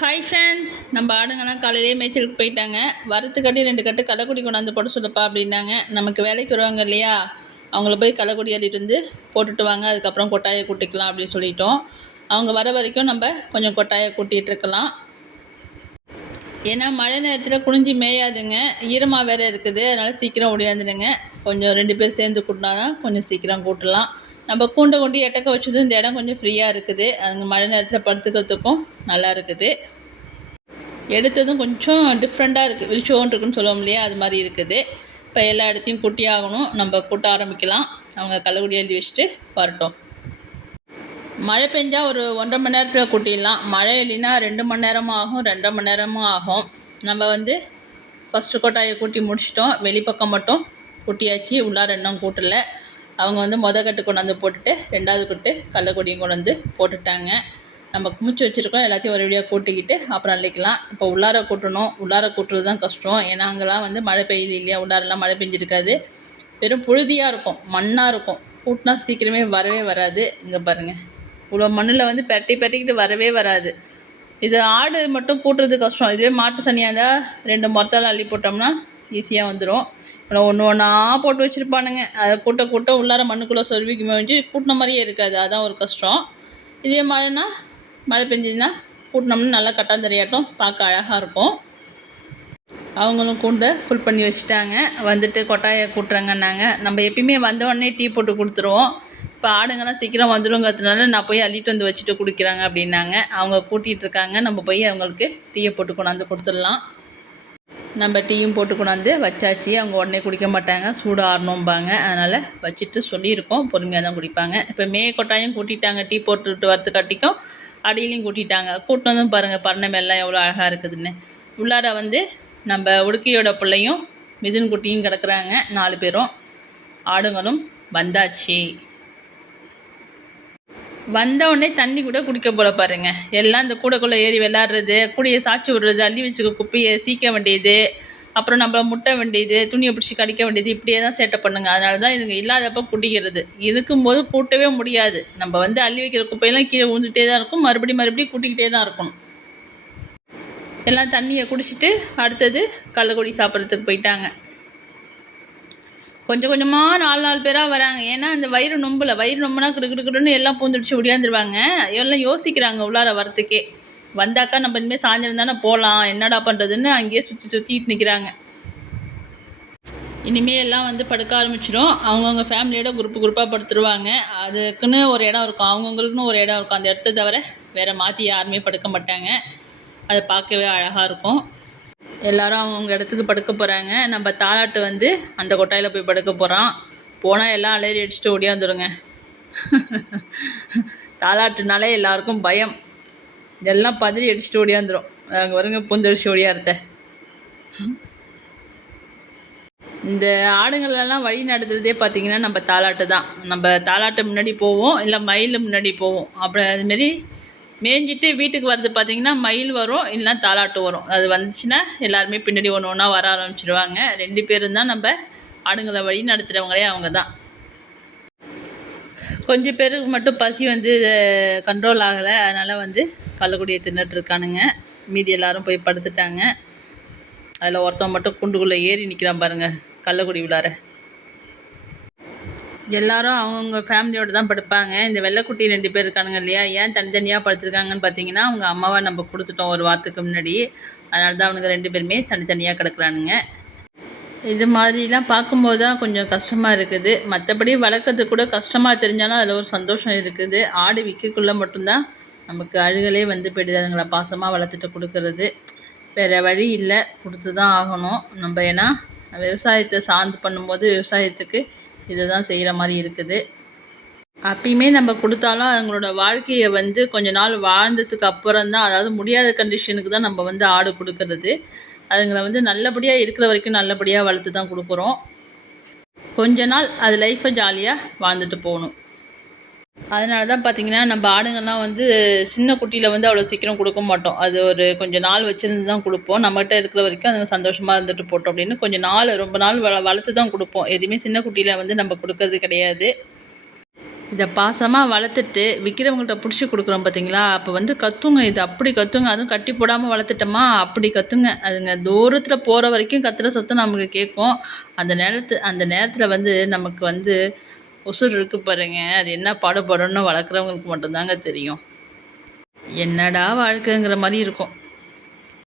Hi friends, நம்ம ஆடுங்கலாம் காலையிலேயே மேய்ச்சலுக்கு போயிட்டாங்க. வரத்துக்காட்டி 2 கட்டு களைக்கொடி கொண்டாந்து போட சொல்லப்பா அப்படின்னாங்க. நமக்கு வேலைக்கு வருவாங்க இல்லையா, அவங்கள போய் களைக்கொடி அள்ளிட்டு வந்து போட்டுட்டு வாங்க, அதுக்கப்புறம் கொட்டாயை கூட்டிக்கலாம் அப்படின்னு சொல்லிட்டோம். அவங்க வர வரைக்கும் நம்ம கொஞ்சம் கொட்டாயை கூட்டிகிட்டு இருக்கலாம். ஏன்னா மழை நேரத்தில் குனிஞ்சி மேயாதுங்க, ஈரமாக வேறு இருக்குது. அதனால் சீக்கிரம் ஓடியாந்துடுங்க. கொஞ்சம் 2 பேர் சேர்ந்து கூட்டினா தான் கொஞ்சம் சீக்கிரம் கூட்டலாம். நம்ம கூண்டை கொண்டு எட்டக்க வச்சதும் இந்த இடம் கொஞ்சம் ஃப்ரீயாக இருக்குது. அதுங்க மழை நேரத்தில் படுத்துக்கிறதுக்கும் நல்லா இருக்குது. எடுத்ததும் கொஞ்சம் டிஃப்ரெண்ட்டாக இருக்குது, விரிச்சோன்னு இருக்குன்னு சொல்லுவோம் இல்லையா, அது மாதிரி இருக்குது. இப்போ எல்லா இடத்தையும் கூட்டி ஆகணும். நம்ம கூட்ட ஆரம்பிக்கலாம். அவங்க களைக்கொடி எழுதி வச்சுட்டு வரட்டும். மழை பெஞ்சால் ஒரு 1.5 மணி நேரத்தில் கூட்டிடலாம். மழை இல்லைன்னா 2 மணி நேரமும் ஆகும், 2.5 மணி நேரமும் ஆகும். நம்ம ஃபஸ்ட்டு கொட்டாயை கூட்டி முடிச்சிட்டோம். வெளிப்பக்கம் மட்டும் கூட்டியாச்சு, உள்ளார இன்னும் கூட்டலை. அவங்க கட்டு கொண்டாந்து போட்டுட்டு 2வது கட்டு களைக்கொடியும் கொண்டு போட்டுட்டாங்க. நம்ம குமிச்சு வச்சுருக்கோம். எல்லாத்தையும் ஒரு வழியாக கூட்டிக்கிட்டு அப்புறம் அள்ளிக்கலாம். இப்போ உள்ளார கூட்டணும். உள்ளார கூட்டுறது தான் கஷ்டம். ஏன்னா அங்கெல்லாம் மழை பெய்யுது இல்லையா, உள்ளாரெல்லாம் மழை பெஞ்சிருக்காது, வெறும் புழுதியாக இருக்கும், மண்ணாக இருக்கும். கூட்டினா சீக்கிரமே வரவே வராது. இங்கே பாருங்கள், இவ்வளோ மண்ணில் பெரட்டிக்கிட்டு வரவே வராது. இது ஆடு மட்டும் கூட்டுறது கஷ்டம். இதுவே மாட்டு சனியாக இருந்தால் 2 மொரத்தால் அள்ளி போட்டோம்னா ஈஸியாக வந்துடும். இப்போ ஒன்று ஒன்றா போட்டு வச்சுருப்பானுங்க. அதை கூட்ட உள்ளார மண்ணுக்குள்ளே சொருவிக்கு மேய்ஞ்சி கூட்டின மாதிரியே இருக்காது. அதுதான் ஒரு கஷ்டம். இதே மழை பெஞ்சதுன்னா கூட்டினோம்னா நல்லா கட்டாந்தரையாட்டம் பார்க்க அழகாக இருக்கும். அவங்களும் கூண்டை ஃபுல் பண்ணி வச்சுட்டாங்க. கொட்டாயை கூட்டுறாங்கன்னாங்க. நம்ம எப்பயுமே வந்தோடனே டீ போட்டு கொடுத்துருவோம். இப்போ ஆடுங்கள்லாம் சீக்கிரம் வந்துடுங்கிறதுனால நான் போய் அள்ளிட்டு வந்து வச்சுட்டு குடிக்கிறாங்க அப்படின்னாங்க. அவங்க கூட்டிகிட்டு இருக்காங்க. நம்ம போய் அவங்களுக்கு டீயை போட்டு கொண்டாந்து கொடுத்துடலாம். நம்ம டீயும் போட்டு கொண்டாந்து வச்சாச்சு. அவங்க உடனே குடிக்க மாட்டாங்க, சூடு ஆறணும்பாங்க. அதனால் வச்சுட்டு சொல்லியிருக்கோம், பொறுமையாக தான் குடிப்பாங்க. இப்போ கொட்டாயும் கூட்டிட்டாங்க. டீ போட்டுட்டு வரத்துக்காட்டிக்கும் அடியிலையும் கூட்டிட்டாங்க. கூட்டினதும் பாருங்கள், பரணை மேலாம் எவ்வளோ அழகாக இருக்குதுன்னு. உள்ளார நம்ம உடுக்கையோட பிள்ளையும் மிதுன் குட்டியும் கிடக்குறாங்க. 4 பேரும். ஆடுங்களும் வந்தாச்சு. வந்தவுடனே தண்ணி கூட குடிக்க போல பாருங்க. எல்லாம் இந்த கூடைக்குள்ளே ஏறி விளாட்றது, கூடையை சாய்ச்சி விடுறது, அள்ளி வச்சுக்க குப்பையை சீக்க வேண்டியது, அப்புறம் நம்மள முட்ட வேண்டியது, துணியை பிடிச்சி கடிக்க வேண்டியது, இப்படியே தான் சேட்டை பண்ணுங்க. அதனால தான் இதுங்க இல்லாதப்போ குடிக்கிறது. இருக்கும்போது கூட்டவே முடியாது. நம்ம அள்ளி வைக்கிற குப்பையெல்லாம் கீழே விழுந்துகிட்டே தான் இருக்கும். மறுபடியும் கூட்டிக்கிட்டே தான் இருக்கணும். எல்லாம் தண்ணியை குடிச்சிட்டு அடுத்தது களைக்கொடி சாப்பிட்றதுக்கு போயிட்டாங்க. கொஞ்சம் கொஞ்சமாக 4 பேராக வராங்க. ஏன்னா அந்த வயிறு நொம்புனா கிடுக்கிடுன்னு எல்லாம் பூந்துடிச்சு ஒடியாந்துருவாங்க. எல்லாம் யோசிக்கிறாங்க உள்ளார வரத்துக்கே. வந்தாக்கா நம்ம இனிமேல் சாயந்தரம் தானே போகலாம், என்னடா பண்ணுறதுன்னு அங்கேயே சுற்றிட்டு நிற்கிறாங்க. இனிமேல் எல்லாம் படுக்க ஆரம்பிச்சிடும். அவங்கவுங்க ஃபேமிலியோட குரூப்பாக படுத்துருவாங்க. அதுக்குன்னு ஒரு இடம் இருக்கும், அவங்கவுங்களுக்குன்னு ஒரு இடம் இருக்கும். அந்த இடத்த தவிர வேறு மாற்றி யாருமே படுக்க மாட்டாங்க. அதை பார்க்கவே அழகாக இருக்கும். எல்லோரும் அவங்கவுங்க இடத்துக்கு படுக்க போகிறாங்க. நம்ம தாலாட்டு அந்த கொட்டாயில் போய் படுக்க போகிறோம். போனால் எல்லாம் அலறி அடிச்சுட்டு ஓடியாந்துருங்க. தாலாட்டுனாலே எல்லாருக்கும் பயம். எல்லாம் பதறி அடிச்சுட்டு ஓடியாந்துடும். அங்கே வருங்க, பூந்தடிச்சு ஓடியாருத்த. இந்த ஆடுங்களெல்லாம் வழி நடத்துறதே பார்த்திங்கன்னா நம்ம தாலாட்டு தான். நம்ம தாலாட்டு முன்னாடி போவோம், இல்லை மயில் முன்னாடி போவோம். அப்புறம் அதுமாரி மேய்ஞ்சிட்டு வீட்டுக்கு வர்றது பார்த்திங்கன்னா மயில் வரும், இல்லைனா தாலாட்டு வரும். அது வந்துச்சுன்னா எல்லாருமே பின்னாடி ஒன்று ஒன்றா வர ஆரம்பிச்சிடுவாங்க. 2 பேரும் தான் நம்ம ஆடுங்களை வழி நடத்துகிறவங்களே அவங்க தான். கொஞ்சம் பேருக்கு மட்டும் பசி கண்ட்ரோல் ஆகலை. அதனால் களைக்கொடியை தின்னுட்டுருக்கானுங்க. மீதி எல்லோரும் போய் படுத்துட்டாங்க. அதில் ஒருத்தவங்க மட்டும் குண்டுக்குள்ளே ஏறி நிற்கிறான் பாருங்கள், களைக்கொடி விழார. எல்லோரும் அவங்கவுங்க ஃபேமிலியோடு தான் படுப்பாங்க. இந்த வெள்ளைக்குட்டி 2 பேர் இருக்கானுங்க இல்லையா, ஏன் தனித்தனியாக படுத்துருக்காங்கன்னு பார்த்தீங்கன்னா, அவங்க அம்மாவை நம்ம கொடுத்துட்டோம் ஒரு வாரத்துக்கு முன்னாடி. அதனால தான் அவனுங்க 2 பேருமே தனித்தனியாக கிடக்குறானுங்க. இது மாதிரிலாம் பார்க்கும்போது தான் கொஞ்சம் கஷ்டமாக இருக்குது. மற்றபடி வளர்க்குறது கூட கஷ்டமாக தெரிஞ்சாலும் அதில் ஒரு சந்தோஷம் இருக்குது. ஆடு விற்கக்குள்ளே மட்டும்தான் நமக்கு அழுகலே போய்டுது. அதுங்களை பாசமாக வளர்த்துட்டு கொடுக்கறது. வேறு வழி இல்லை, கொடுத்து தான் ஆகணும் நம்ம. ஏன்னா விவசாயத்தை சார்ந்து பண்ணும்போது விவசாயத்துக்கு இதை தான் செய்கிற மாதிரி இருக்குது. அப்பயுமே நம்ம கொடுத்தாலும் அவங்களோட வாழ்க்கையை கொஞ்ச நாள் வாழ்ந்ததுக்கு அப்புறம் தான், அதாவது முடியாத கண்டிஷனுக்கு தான் நம்ம ஆடு கொடுக்கறது. அதுங்களை நல்லபடியாக இருக்கிற வரைக்கும் நல்லபடியாக வளர்த்து தான் கொடுக்குறோம். கொஞ்ச நாள் அது லைஃப்பை ஜாலியாக வாழ்ந்துட்டு போகணும். அதனால தான் பார்த்திங்கன்னா நம்ம ஆடுங்கள்லாம் சின்ன குட்டியில் அவ்வளோ சீக்கிரம் கொடுக்க மாட்டோம். அது ஒரு கொஞ்சம் நாள் வச்சுருந்து தான் கொடுப்போம். நம்மகிட்ட இருக்கிற வரைக்கும் அதுங்க சந்தோஷமாக இருந்துட்டு போட்டோம் அப்படின்னு கொஞ்சம் நாள், ரொம்ப நாள் வளர்த்து தான் கொடுப்போம். எதுவுமே சின்ன குட்டியில் நம்ம கொடுக்கறது கிடையாது. இதை பாசமாக வளர்த்துட்டு விற்கிறவங்கள்ட்ட பிடிச்சி கொடுக்குறோம் பார்த்தீங்களா, அப்போ வந்து கத்துங்க. இது அப்படி கத்துங்க. அதுவும் கட்டி போடாமல் வளர்த்துட்டோமா அப்படி கத்துங்க. அதுங்க தூரத்தில் போகிற வரைக்கும் கத்துற சத்தம் நமக்கு கேட்கும். அந்த நேரத்தில் வந்து நமக்கு வந்து உசுர் இருக்கு பாருங்க, அது என்ன பாடுபடணும்னு வளர்க்குறவங்களுக்கு மட்டும்தாங்க தெரியும். என்னடா வாழ்க்கைங்கிற மாதிரி இருக்கும்.